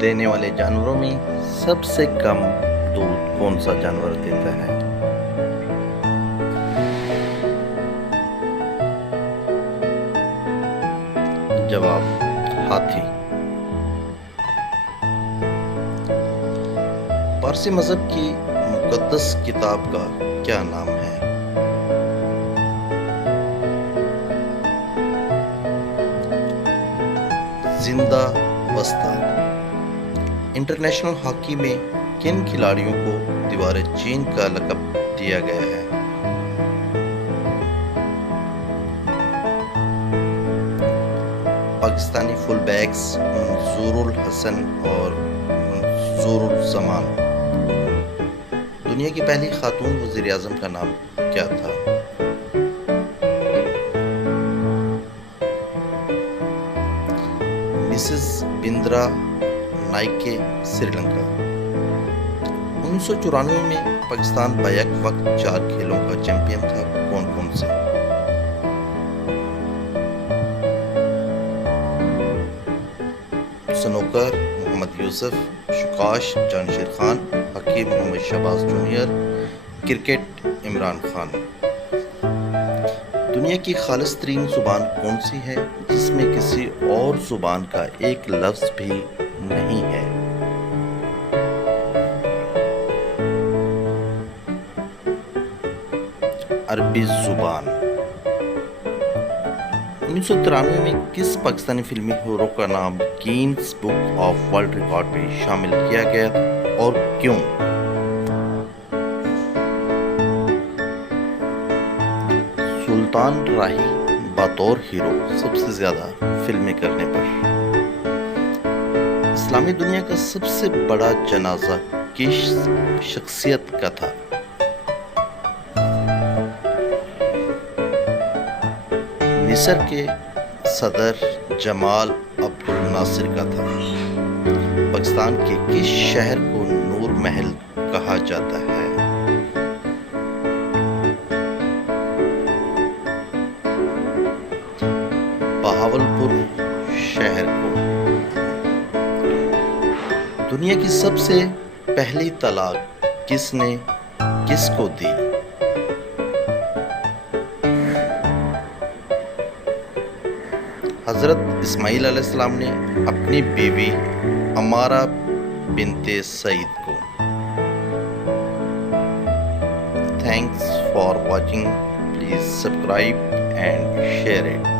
دینے والے جانوروں میں سب سے کم دودھ کون سا جانور دیتا ہے؟ جواب: ہاتھی۔ پارسی مذہب کی مقدس کتاب کا کیا نام ہے؟ زندہ وسطی۔ انٹرنیشنل ہاکی میں کن کھلاڑیوں کو دیوار چین کا لقب دیا گیا ہے؟ پاکستانی فل بیکس منظور الحسن اور منظور الزمان۔ دنیا کی پہلی خاتون وزیر اعظم کا نام کیا تھا؟ Mrs Bandra Nike, Sri Lanka. 1994 میں پاکستان بیک وقت 4 کھیلوں کا چیمپئن تھا، کون کون سے؟ سنوکر محمد یوسف، شکاش جانشیر خان، ہاکی محمد شہباز جونیئر، کرکٹ عمران خان۔ دنیا کی خالص ترین زبان کون سی ہے جس میں کسی اور زبان کا ایک لفظ بھی نہیں ہے؟ عربی زبان۔ 1993 میں کس پاکستانی فلمی ہیرو کا نام grains book of world record میں شامل کیا گیا اور کیوں؟ سلطان راہی بطور ہیرو سب سے زیادہ فلمیں کرنے پر۔ اسلامی دنیا کا سب سے بڑا جنازہ کس شخصیت کا تھا؟ مصر کے صدر جمال عبد الناصر کا تھا۔ پاکستان کے کس شہر کو نور محل کہا جاتا ہے؟ بہاولپور شہر کو۔ دنیا کی سب سے پہلی طلاق کس نے کس کو دی؟ حضرت اسماعیل علیہ السلام نے اپنی بیوی عمارہ بنت سعید کو۔ Thanks for watching. Please subscribe and share it.